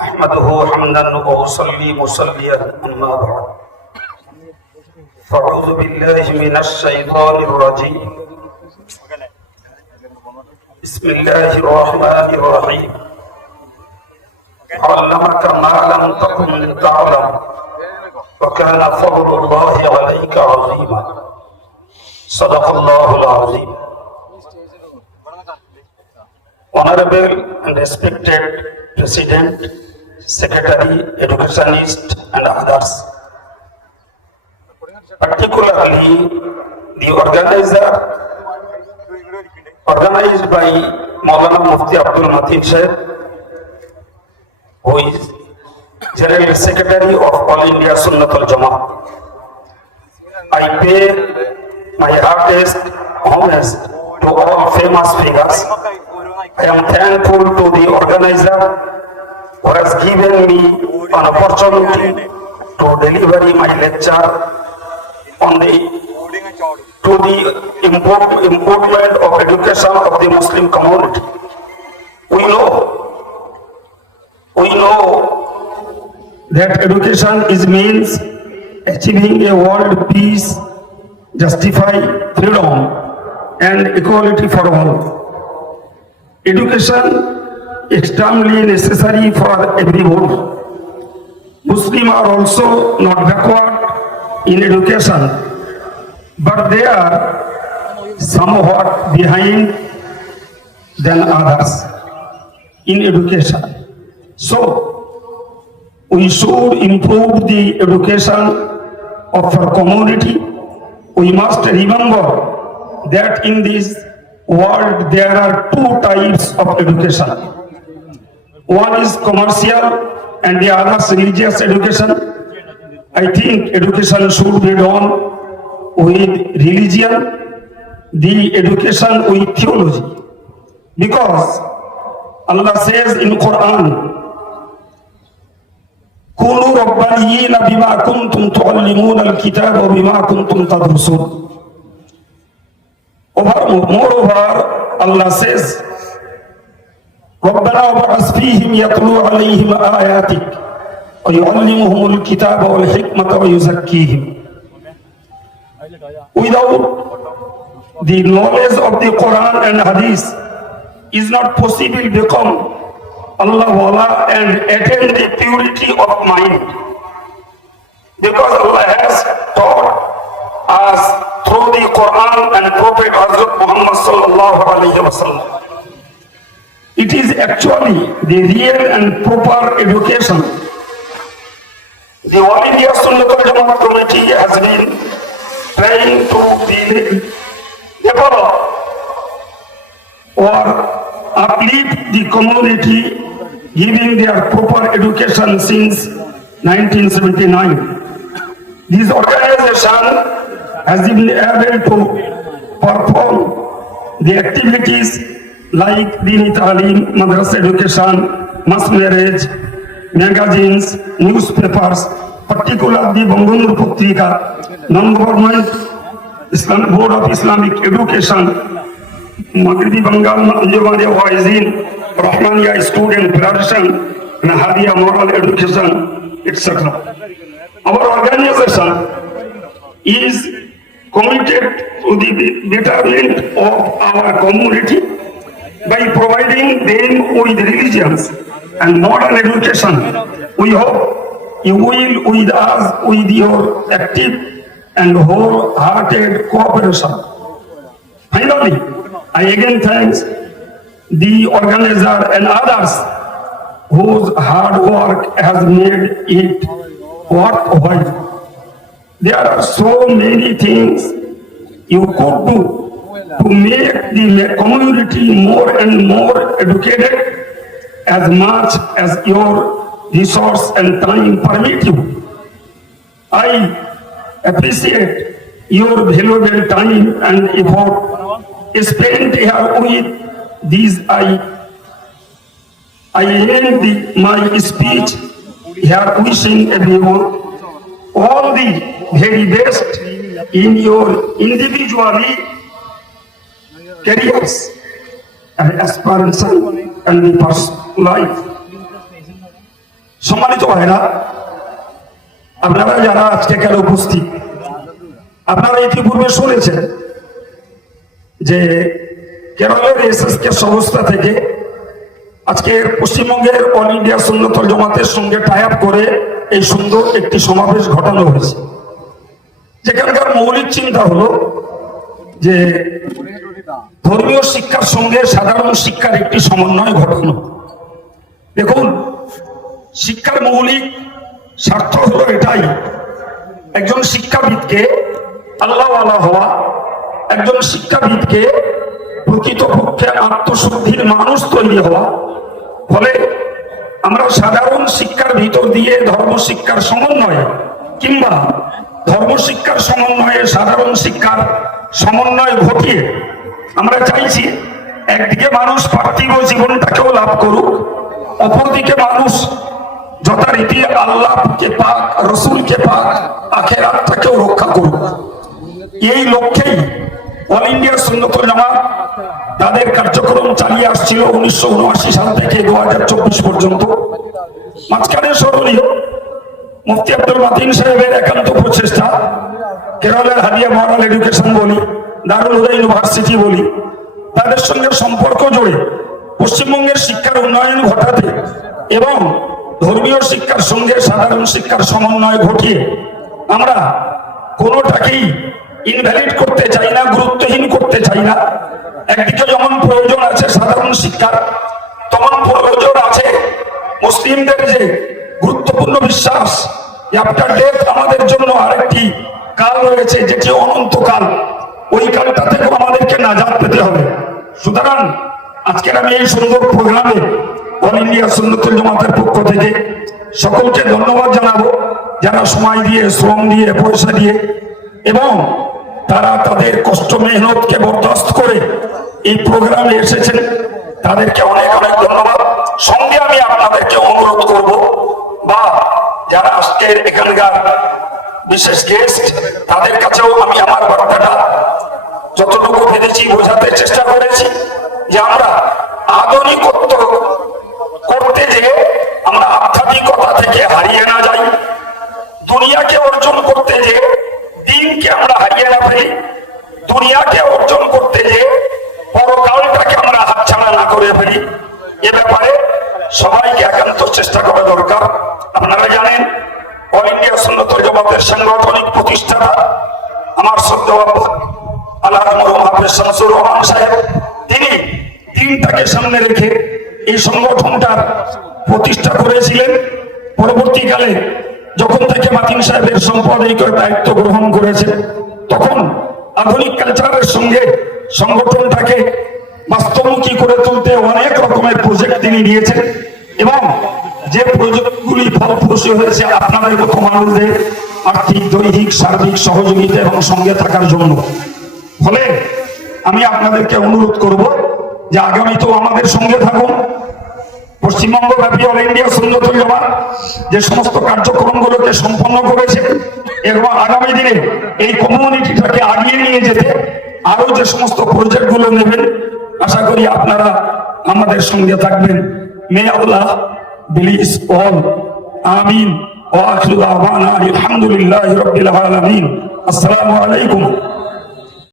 أحمده حمدا وأصلي مصليا أما بعد فأعوذ بالله من الشيطان الرجيم بسم الله الرحمن الرحيم علمك ما لم تكن تعلم وكان فضل الله عليك عظيما صدق الله العظيم. Honorable and respected President, Secretary, Educationist and others, particularly the organized by Maulana Mufti Abdul Mateen Sheikh, who is General Secretary of All India Sunnatul Jama'at. I pay my heartiest homage to all famous figures. I am thankful to the organizer who has given me an opportunity to deliver my lecture on the improvement of education of the Muslim community. We know that education is means achieving a world peace, justify freedom and equality for all. Education extremely necessary for everyone. Muslims are also not backward in education, but they are somewhat behind than others in education. So, we should improve the education of our community. We must remember that in this world there are two types of education. One is commercial and the other is religious education. I think education should be done with religion, the education with theology, because Allah says in Quran, "Kunu rabbaniyina bima kuntum tuallimuna al-kitab wa bima kuntum tadrusun." Moreover, Allah says, رَبَّنَا وَبَعَثْ فِيهِمْ يَتْلُو عَلَيْهِمْ آيَاتِكَ وَيُعَلِّمُهُمُ الْكِتَابَ وَالْحِكْمَةَ وَيُزَكِّيهِمْ. Without the knowledge of the Quran and Hadith, is not possible to become Allah Wala and attain the purity of mind. Because Allah has taught us through the Quran and Prophet Hazrat Muhammad sallallahu alayhi wa sallam. It is actually the real and proper education. The All India Sunnatul Jama'at Committee has been trying to develop or uplift the community, giving their proper education since 1979. This organization has been able to perform the activities like Dini Talim, Madrasa education, mass marriage, magazines, newspapers, particularly Bangunur Putrika, non-government Islamic Board of Islamic Education, Maghribi Bengal Anjumania Waizin, Rahmania Student Federation, and Hadia Moral Education, etc. Our organization is committed to the betterment of our community by providing them with religions and modern education. We hope you will with us with your active and wholehearted cooperation. Finally, I again thank the organizer and others whose hard work has made it worthwhile. There are so many things you could do to make the community more and more educated as much as your resource and time permit you. I appreciate your valuable time and effort spent here with these. I end my speech here wishing everyone all the very best in your individually careers and aspiration and the personal life. সম্মানিত ভাইরা, আপনারা যারা আজকে এখানে উপস্থিত, আপনারা ইতিপূর্বে শুনেছেন যে কেরলের এসএসকে সংস্থা থেকে আজকে পশ্চিমবঙ্গের অল ইন্ডিয়া সুন্নাত ওয়াল জামাতের সঙ্গে টাই আপ করে এই সুন্দর একটি সমাবেশ ঘটানো হয়েছে, যেখানকার মৌলিক চিন্তা হলো যে ধর্মীয় শিক্ষার সঙ্গে সাধারণ শিক্ষার একটি সমন্বয় ঘটানো। দেখুন, শিক্ষার মৌলিক স্বার্থ হলো এটাই, একজন শিক্ষাবিদকে আল্লাহওয়ালা হওয়া, একজন শিক্ষাবিদকে প্রকৃতপক্ষে আত্মশুদ্ধির মানুষ তৈরি হওয়া। ফলে আমরা সাধারণ শিক্ষার ভিতর দিয়ে ধর্মশিক্ষার সমন্বয়ে কিংবা ধর্মশিক্ষার সমন্বয়ে সাধারণ শিক্ষার সমন্বয় ঘটিয়ে আমরা চাইছি একদিকে মানুষ পার্থিব জীবনটাকেও লাভ করুক, অপরদিকে মানুষ যথারীতি আল্লাহকে পাক, রসুলকে পাক, আখিরাতটাকেও রক্ষা করুক। এই লক্ষ্যেই অল ইন্ডিয়া সুন্নাত ওয়াল জামাত তাদের কার্যক্রম চালিয়ে আসছিল 1979 সাল থেকে 2024 পর্যন্ত। মাঝখানে স্মরণীয় মুফতি আব্দুল মাতিন সাহেবের একান্ত প্রচেষ্টা, কেরলের হাদিয়া মডেল এডুকেশন বলি, দারুল হুদা ইউনিভার্সিটি বলি, তাদের সঙ্গে সম্পর্ক জড়ে পশ্চিমবঙ্গের শিক্ষার উন্নয়ন ঘটাতে এবং ধর্মীয় শিক্ষার সঙ্গে সাধারণ শিক্ষার সমন্বয় ঘটিয়ে আমরা কোনোটাকেই ইনভ্যালিড করতে চাই না, গুরুত্বহীন করতে চাই না। একদিকে যেমন প্রয়োজন আছে সাধারণ শিক্ষার, তেমন প্রয়োজন আছে মুসলিমদের যে গুরুত্বপূর্ণ বিশ্বাস আফটার ডেথ আমাদের জন্য আরেকটি কাল রয়েছে, যেটি অনন্তকাল। ওই কালটা থেকে আমাদেরকে নাজাত পেতে হবে। সুতরাং আজকের আমি এই সুন্দর প্রোগ্রামে অল ইন্ডিয়া সুন্নাত ওয়াল জামাতের পক্ষ থেকে সকলকে ধন্যবাদ জানাবো, যারা সময় দিয়ে, শ্রম দিয়ে, পয়সা দিয়ে এবং তারা তাদের কষ্ট মেহনতকে বরদাস্ত করে এই প্রোগ্রামে এসেছেন, তাদেরকে অনেক অনেক ধন্যবাদ। সঙ্গে আমি আপনাদেরকে অনুরোধ করব, বা যারা আজকের এখানকার বিশেষ গেস্ট, তাদের কাছেও আমি আমার বার্তাটা যতটুকু পেরেছি বোঝাতে চেষ্টা করেছি যে আমরা আধুনিকত্ব করতে যে আমরা আধ্যাত্মিকতা থেকে হারিয়ে না যাই, দুনিয়াকে অর্জন করতে যে দিনকে আমরা হারিয়ে না ফেলি, দুনিয়াকে অর্জন করতে যে পরকালটাকে আমরা হাতছাড়া না করে ফেলি। এ ব্যাপারে সবাইকে একান্ত চেষ্টা করা দরকার। আপনারা জানেন অল ইন্ডিয়া সুন্নাত ওয়াল জামাতের সাংগঠনিক প্রতিষ্ঠাতা আমার শ্রদ্ধেয় আল্লাহ মরহুম হাফেজ শামসুর রহমান সাহেব, তিনি দিনটাকে সামনে রেখে এই সংগঠনটার প্রতিষ্ঠা করেছিলেন। পরবর্তীকালে যখন থেকে মাতিন সাহেবের সম্পাদক দায়িত্ব গ্রহণ করেছে, তখন আধুনিক কালচারের সঙ্গে সংগঠনটাকে বাস্তবমুখী করে তুলতে অনেক রকমের প্রজেক্ট তিনি নিয়েছেন এবং যে প্রজেক্টগুলি ফলপ্রসূ হয়েছে আপনাদের মতো মানুষদের আর্থিক, দৈহিক, সার্বিক সহযোগিতা এবং সঙ্গে থাকার জন্য। ফলে আমি আপনাদেরকে অনুরোধ করব যে আগামীতেও আমাদের সঙ্গে থাকুন। পশ্চিমবঙ্গ ব্যাপী অল ইন্ডিয়া সুন্নাত ওয়াল জামাত যে সমস্ত কার্যক্রমগুলোকে সম্পন্ন করেছে এবং আগামী দিনে এই কমিউনিটিটাকে আগিয়ে নিয়ে যেতে আরো যে সমস্ত প্রজেক্ট গুলো নেবেন, আশা করি আপনারা আমাদের সঙ্গে থাকবেন। মে আল্লাহ ব্লেস অল, আমিন। ওয়া আখিরু দাওয়ানা আলহামদুলিল্লাহি রাব্বিল আলামিন। আসসালামু আলাইকুম।